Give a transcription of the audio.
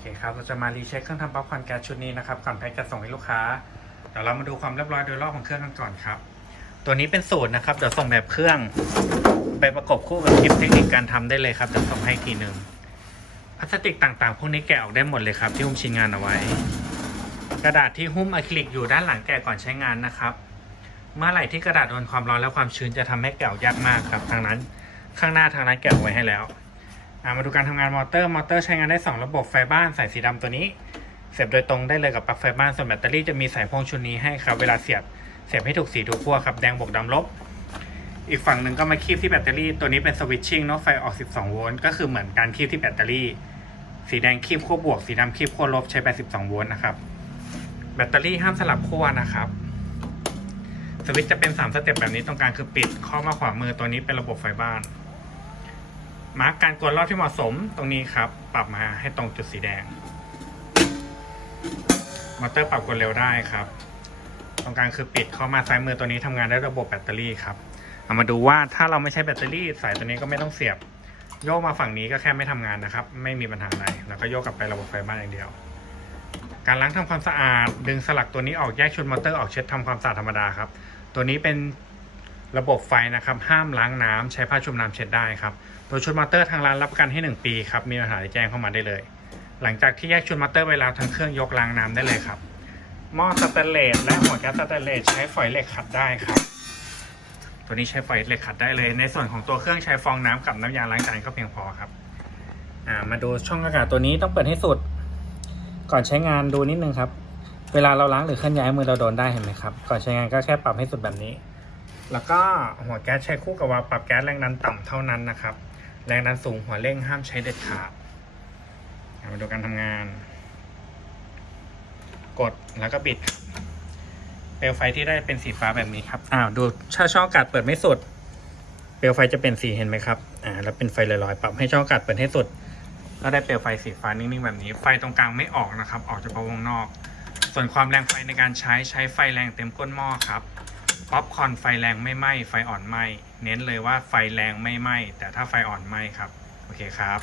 เคครับเราจะมารีเช็คเครื่องทำป๊อปคอร์นแก๊สชุดนี้นะครับก่อนแพ็กจะส่งให้ลูกค้าเดี๋ยวเรามาดูความเรียบร้อยโดยรอบของเครื่องกันก่อนครับ ตัวนี้เป็นสูตรนะครับเดี๋ยวส่งแบบเครื่องไปประกบคู่กับคลิปเทคนิคการทำได้เลยครับเดี๋ยวส่งให้กทีหนึ่งพลาสติกต่างๆ พวกนี้แกะออกได้หมดเลยครับที่หุ้มชิ้นงานเอาไว้ กระดาษที่หุ้มอะคริลิกอยู่ด้านหลังแกะก่อนใช้งานนะครับ เมื่อไหร่ที่กระดาษโดนความร้อนและความชื้นจะทำให้แกะออกยากมากครับทางนั้น ข้างหน้าทางนั้นแกะเอาไว้ให้แล้วามาดูการทำงานมอเตอร์ มอเตอร์ใช้งานได้ 2 ระบบไฟบ้านสายสีดำตัวนี้ เสียบโดยตรงได้เลยกับปลั๊กไฟบ้าน ส่วนแบตเตอรี่จะมีสายพวงชุดนี้ให้ครับ เวลาเสียบ เสียบให้ถูกสีถูกขั้วครับ แดงบวกดำลบ อีกฝั่งหนึ่งก็มาคีบที่แบตเตอรี่ ตัวนี้เป็นสวิตชิ่งเนาะ ไฟออก 12 โวลต์ ก็คือเหมือนการคีบที่แบตเตอรี่ สีแดงคีบขั้วบวก สีดำคีบขั้วลบ ใช้ไป12 โวลต์นะครับ แบตเตอรี่ห้ามสลับขั้วนะครับ สวิตช์จะเป็น 3 สเต็ปแบบนี้ ตรงกลางคือปิด ข้อมาขวามือ ตัวนี้เป็นระบบไฟบ้าน มาร์กการกดรอบที่เหมาะสมตรงนี้ครับ ปรับมาให้ตรงจุดสีแดง มอเตอร์ปรับกดเร็วได้ครับ ตรงกลางคือปิดเข้ามาซ้ายมือตัวนี้ทำงานได้ระบบแบตเตอรี่ครับ เอามาดูว่าถ้าเราไม่ใช้แบตเตอรี่สายตัวนี้ก็ไม่ต้องเสียบ โยกมาฝั่งนี้ก็แค่ไม่ทำงานนะครับ ไม่มีปัญหาอะไร แล้วก็โยกกลับไประบบไฟบ้านอย่างเดียว การล้างทำความสะอาด ดึงสลักตัวนี้ออกแยกชุดมอเตอร์ออกเช็ดทำความสะอาดธรรมดาครับ ตัวนี้เป็น ระบบไฟนะครับห้ามล้างน้ำใช้ผ้าชุบน้ำเช็ดได้ครับตัวชุดมอเตอร์ทางร้านรับประกันให้ 1 ปีครับมีปัญหาแจ้งเข้ามาได้เลย หลังจากที่แยกชุดมอเตอร์ไปแล้วทั้งเครื่องยกล้างน้ำได้เลยครับหม้อสแตนเลสและหัวแก๊สสแตนเลสใช้ฝอยเหล็กขัดได้ครับ ตัวนี้ใช้ฝอยเหล็กขัดได้เลย ในส่วนของตัวเครื่องใช้ฟองน้ำกับน้ำยาล้างจานก็เพียงพอครับมาดูช่องอากาศตัวนี้ต้องเปิดให้สุด ก่อนใช้งานดูนิดนึงครับ เวลาเราล้างหรือเคลื่อนย้ายมือเราโดนได้เห็นไหมครับ ก่อนใช้งานก็แค่ปรับให้สุดแบบนี้ แล้วก็หัวแก๊สใช้คู่กับวาล์วปรับแก๊สแรงดันต่ำเท่านั้นนะครับ แรงดันสูงหัวเร่งห้ามใช้เด็ดขาดมาดูการทำงาน กดแล้วก็บิดเปลวไฟที่ได้เป็นสีฟ้าแบบนี้ครับอ้าวดูถ้าช่องอากาศเปิดไม่สุด เปลวไฟจะเป็นสีเห็นไหมครับอ่าแล้วเป็นไฟลอยๆปรับให้ช่องอากาศเปิดให้สุดก็ได้เปลวไฟสีฟ้านิ่งๆแบบนี้ ไฟตรงกลางไม่ออกนะครับ ออกเฉพาะวงนอก ส่วนความแรงไฟในการใช้ใช้ไฟแรงเต็มก้นหม้อครับ ป๊อปคอนไฟแรงไม่ไหม้ไฟอ่อนไหม้เน้นเลยว่าไฟแรงไม่ไหม้แต่ถ้าไฟอ่อนไหม้ครับ โอเคครับ